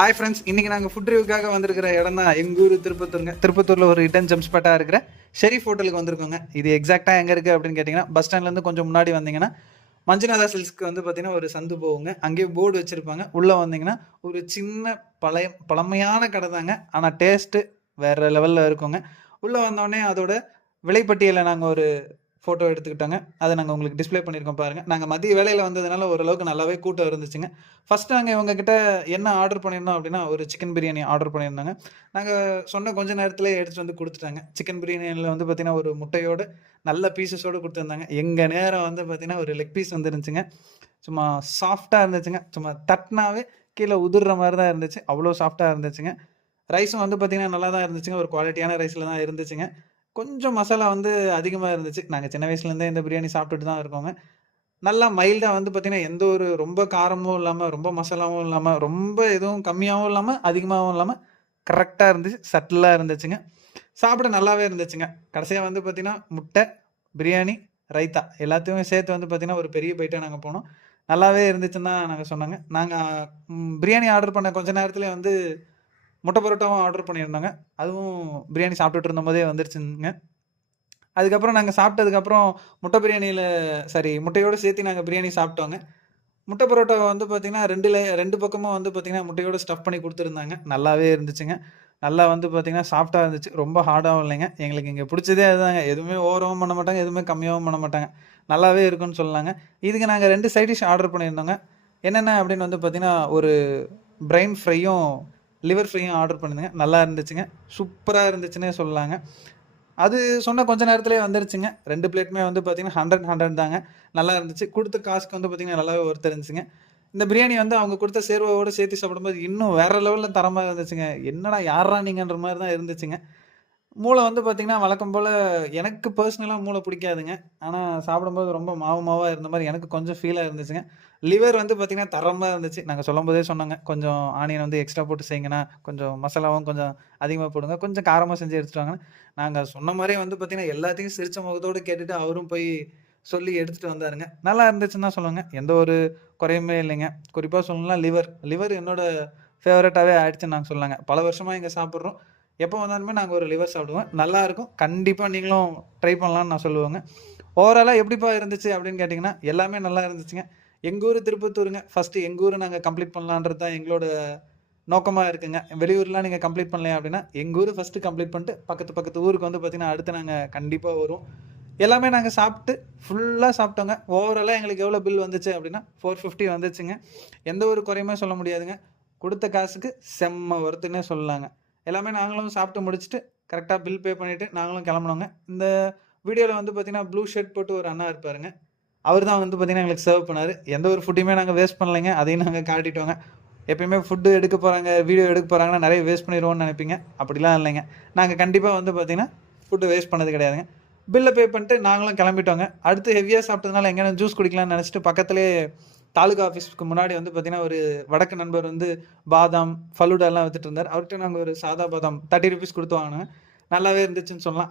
Hi friends, இன்றைக்கி நாங்கள் food ரிவ்யூக்காக வந்திருக்கிற இடம் தான் எங்கள் ஊர் திருப்பத்தூருங்க. திருப்பத்தூரில் ஒரு ஹிடன் ஜெம் ஸ்பாட்டாக இருக்கிற ஷெரீஃப் ஹோட்டலுக்கு வந்திருக்கோங்க. இது எக்ஸாக்டாக எங்கே இருக்குது அப்படின்னு கேட்டிங்கன்னா, பஸ் ஸ்டாண்ட்லேருந்து கொஞ்சம் முன்னாடி வந்தீங்கன்னா மஞ்சுநாதா சில்ஸ்க்கு வந்து பார்த்திங்கன்னா ஒரு சந்து போகுங்க. அங்கேயே போர்டு வச்சுருப்பாங்க. உள்ளே வந்தீங்கன்னா ஒரு சின்ன பழமையான கடை தாங்க. ஆனால் டேஸ்ட்டு வேறு லெவலில் இருக்குங்க. உள்ளே வந்தோடனே அதோட விலைப்பட்டியலை நாங்கள் ஒரு ஃபோட்டோ எடுத்துக்கிட்டோங்க. அதை நாங்கள் உங்களுக்கு டிஸ்ப்ளே பண்ணியிருக்கோம் பாருங்கள். நாங்கள் மதிய வேலையில் வந்ததுனால ஓரளவுக்கு நல்லாவே கூட்டம் இருந்துச்சுங்க. ஃபஸ்ட்டு நாங்கள் இவங்ககிட்ட என்ன ஆர்டர் பண்ணியிருந்தோம் அப்படின்னா, ஒரு சிக்கன் பிரியாணி ஆர்டர் பண்ணியிருந்தோங்க. நாங்கள் சொன்ன கொஞ்ச நேரத்திலே எடுத்துகிட்டு வந்து கொடுத்துட்டாங்க. சிக்கன் பிரியாணியில் வந்து பார்த்திங்கன்னா ஒரு முட்டையோடு நல்ல பீசஸோடு கொடுத்துருந்தாங்க. எங்கள் நேரம் வந்து பார்த்திங்கன்னா ஒரு லெக் பீஸ் வந்துருந்துச்சுங்க. சும்மா சாஃப்டாக இருந்துச்சுங்க. சும்மா தட்டினாவே கீழே உதிர்ற மாதிரி தான் இருந்துச்சு. அவ்வளோ சாஃப்டாக இருந்துச்சுங்க. ரைஸும் வந்து பார்த்திங்கன்னா நல்லா தான் இருந்துச்சுங்க. ஒரு குவாலிட்டியான ரைஸில் தான் இருந்துச்சுங்க. கொஞ்சம் மசாலா வந்து அதிகமா இருந்துச்சு. நாங்க சின்ன வயசுலேருந்தே இந்த பிரியாணி சாப்பிட்டுட்டு தான் இருக்கோங்க. நல்லா மைல்டா வந்து பார்த்தீங்கன்னா, எந்த ஒரு ரொம்ப காரமும் இல்லாம, ரொம்ப மசாலாவும் இல்லாம, ரொம்ப எதுவும் கம்மியாவும் இல்லாம, அதிகமாவும் இல்லாம, கரெக்ட்டா இருந்துச்சு. சட்டிலா இருந்துச்சுங்க. சாப்பிட நல்லாவே இருந்துச்சுங்க. கடைசியா வந்து பார்த்தீங்கன்னா, முட்டை, பிரியாணி, ரைத்தா எல்லாத்தையுமே சேர்த்து வந்து பார்த்தீங்கன்னா, ஒரு பெரிய பைட்டா நாங்க போனோம். நல்லாவே இருந்துச்சுன்னு தான் நாங்க சொன்னோங்க. நாங்க பிரியாணி ஆர்டர் பண்ண கொஞ்ச நேரத்திலேயே வந்து முட்டை பரோட்டாவும் ஆர்டர் பண்ணியிருந்தோங்க. அதுவும் பிரியாணி சாப்பிட்டுட்டு இருந்தபோதே வந்துருச்சுங்க. அதுக்கப்புறம் நாங்க சாப்பிட்டதுக்கப்புறம் முட்டை பிரியாணியில முட்டையோட சேர்த்து நாங்க பிரியாணி சாப்பிட்டோங்க. முட்டை பரோட்டா வந்து பார்த்தீங்கன்னா, 2 பக்கமும் வந்து பார்த்தீங்கன்னா, முட்டையோட ஸ்டஃப் பண்ணி குடுத்துருந்தாங்க. நல்லாவே இருந்துச்சுங்க. நல்லா வந்து பார்த்தீங்கன்னா, சாஃப்ட்டா இருந்துச்சு. ரொம்ப ஹார்டாவும் இல்லைங்க. எங்களுக்கு இங்க புடிச்சதே அதுதாங்க. எதுவுமே ஓவராவும் பண்ண மாட்டாங்க. எதுவுமே கம்மியாவும் பண்ண மாட்டாங்க. நல்லாவே இருக்குன்னு சொல்லலாங்க. இதுக்கு நாங்க 2 சைட் டிஷ் ஆர்டர் பண்ணியிருந்தோங்க. என்னென்ன அப்படின்னு வந்து பார்த்தீங்கன்னா, ஒரு பிரைன் ஃப்ரையும், லிவர் ஃப்ரையும் ஆர்டர் பண்ணியிருந்தேங்க. நல்லா இருந்துச்சுங்க. சூப்பரா இருந்துச்சுன்னே சொல்லலாங்க. அது சொன்ன கொஞ்ச நேரத்திலேயே வந்துருச்சுங்க. 2 பிளேட்டுமே வந்து பார்த்தீங்கன்னா, 100, 100 தாங்க. நல்லா இருந்துச்சு. குடுத்த காசுக்கு வந்து பார்த்தீங்கன்னா, நல்லாவே ஒர்த் இருந்துச்சுங்க. இந்த பிரியாணி வந்து அவங்க குடுத்த சேர்வாவோட சேர்த்து சாப்பிடும்போது, இன்னும் வேற லெவல்ல தரமா இருந்துச்சுங்க. என்னடா யார்றா நீங்கன்ற மாரி தான் இருந்துச்சுங்க. மூளை வந்து பார்த்தீங்கன்னா, வழக்கம் போல எனக்கு பெர்சனலா மூளை பிடிக்காதுங்க. ஆனா சாப்பிடும்போது ரொம்ப மாவு மாவா இருந்த மாரி எனக்கு கொஞ்சம் ஃபீலா இருந்துச்சுங்க. லிவர் வந்து பார்த்தீங்கன்னா, தரமா இருந்துச்சு. நாங்க சொல்லும்போதே சொன்னோங்க. கொஞ்சம் ஆனியன் வந்து எக்ஸ்ட்ரா போட்டு செய்யுங்கண்ணா. கொஞ்சம் மசாலாவும் கொஞ்சம் அதிகமா போடுங்க. கொஞ்சம் காரமா செஞ்சு எடுத்துட்டு வாங்கன்னு. நாங்க சொன்ன மாரியே வந்து பார்த்தீங்கன்னா, எல்லாத்தையும் சிரிச்ச முகத்தோட கேட்டுட்டு அவரும் போய் சொல்லி எடுத்துட்டு வந்தாருங்க. நல்லா இருந்துச்சுன்னு தான் சொல்லுவேங்க. எந்த ஒரு குறையுமே இல்லைங்க. குறிப்பா சொல்லணும்னா லிவர். லிவர் என்னோட ஃபேவரைட்டாவே ஆயிடுச்சுன்னு நாங்க சொல்லலாங்க. பல வருஷமா இங்க சாப்பிடுறோம். எப்போ வந்தாலுமே நாங்க ஒரு லிவர் சாப்பிடுவோம். நல்லாருக்கும். கண்டிப்பா நீங்களும் ட்ரை பண்ணலான்னு நான் சொல்லுவேங்க. ஓவராலா எப்படிப்பா இருந்துச்சு அப்படின்னு கேட்டீங்கன்னா, எல்லாமே நல்லா இருந்துச்சுங்க. எங்க ஊரு திருப்பத்தூருங்க. ஃபர்ஸ்ட்டு எங்க ஊர நாங்க கம்ப்ளீட் பண்ணலான்றது தான் எங்களோட நோக்கமா இருக்குங்க. வெளியூர்லாம் நீங்க கம்ப்ளீட் பண்ணலையா அப்படின்னா, எங்க ஊரு ஃபர்ஸ்ட்டு கம்ப்ளீட் பண்ணிட்டு, பக்கத்து பக்கத்து ஊருக்கு வந்து பார்த்தீங்கன்னா, அடுத்து நாங்க கண்டிப்பா வருவோம். எல்லாமே நாங்க சாப்பிட்டு ஃபுல்லா சாப்பிட்டோங்க. ஓவராலா எங்களுக்கு எவ்வளோ பில் வந்துச்சு அப்படின்னா, 450 வந்துச்சுங்க. எந்த ஒரு குறையுமே சொல்ல முடியாதுங்க. குடுத்த காசுக்கு செம்ம ஒர்த்துன்னே சொல்லலாங்க. எல்லாமே நாங்களும் சாப்பிட்டு முடிச்சுட்டு, கரெக்ட்டா பில் பே பண்ணிட்டு நாங்களும் கெளம்புனோங்க. இந்த வீடியோல வந்து பார்த்தீங்கன்னா, ப்ளூ ஷர்ட் போட்டு ஒரு அண்ணா இருப்பாருங்க. அவரு தான் வந்து பார்த்தீங்கன்னா, எங்களுக்கு சர்வ் பண்ணாரு. எந்த ஒரு ஃபுட்டையுமே நாங்க வேஸ்ட் பண்ணலைங்க. அதையும் நாங்க காட்டிட்டோங்க. எப்பயுமே ஃபுட்டு எடுக்க போறாங்க, வீடியோ எடுக்க போறாங்கன்னா, நெறைய வேஸ்ட் பண்ணிருவோம்னு நெனைப்பீங்க. அப்படிலாம் இல்லைங்க. நாங்க கண்டிப்பா வந்து பார்த்தீங்கன்னா, ஃபுட்டு வேஸ்ட் பண்ணது கிடையாதுங்க. பில்ல பே பண்ணிட்டு நாங்களும் கெளம்பிட்டோங்க. அடுத்து ஹெவியா சாப்பிட்டதுனால எங்கேனா ஜூஸ் குடிக்கலாம்னு நெனைச்சுட்டு பக்கத்திலேயே தாலுகா ஆஃபீஸ்க்கு முன்னாடி வந்து பார்த்தீங்கன்னா, ஒரு வடக்கு நண்பர் வந்து பாதாம், ஃபலூடாலாம் வித்துட்டு இருந்தாரு. அவர்ட்ட நாங்க ஒரு சாதா பாதாம் ₹30 குடுத்து வாங்குனோங்க. நல்லாவே இருந்துச்சுன்னு சொல்லலாம்.